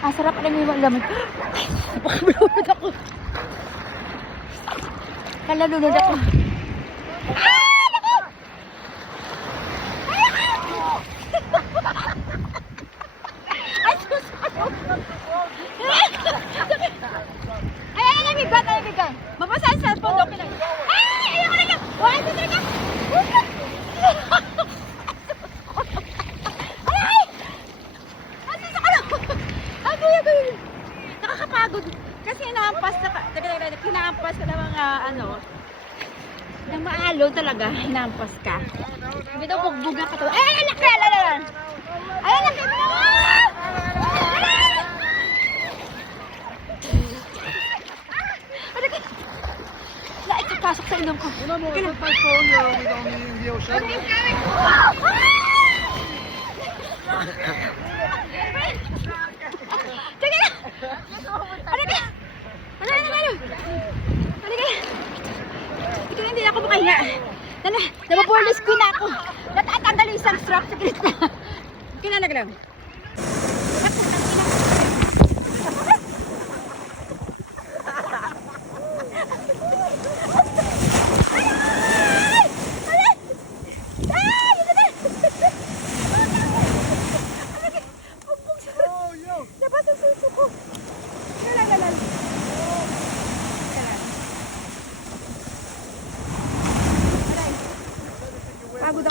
Ang sarap alam mo yung lamig. Napakalunod ako. Kalalunod ako. Ah! Naku! Ay, naku! Ay, sus! Ay, ay, ay, bigat, ay, bigat. Mabasa ang cellphone, okay lang. Ay, ayoko na lang. One, two, three, go. Ay, ay! Asus ako lang. Ako yung ganyan. Nakakapagod. Kasi inaampas na, kinaampas ka ng mga ano, ng maalo talaga, hinaampas ka. Hindi daw bugbuga ka to. Ay, ay, laki, ay, ay, ay. Ay, laki! Ano yung pasok sa ilong ko. Una mo, tayo phone niya, we don't need in Ikaw hindi ako makahinga. Nana, nababulis ko na ako. Natatanggal yung isang strap sa Krista. Kinanag lang. Ah! bago na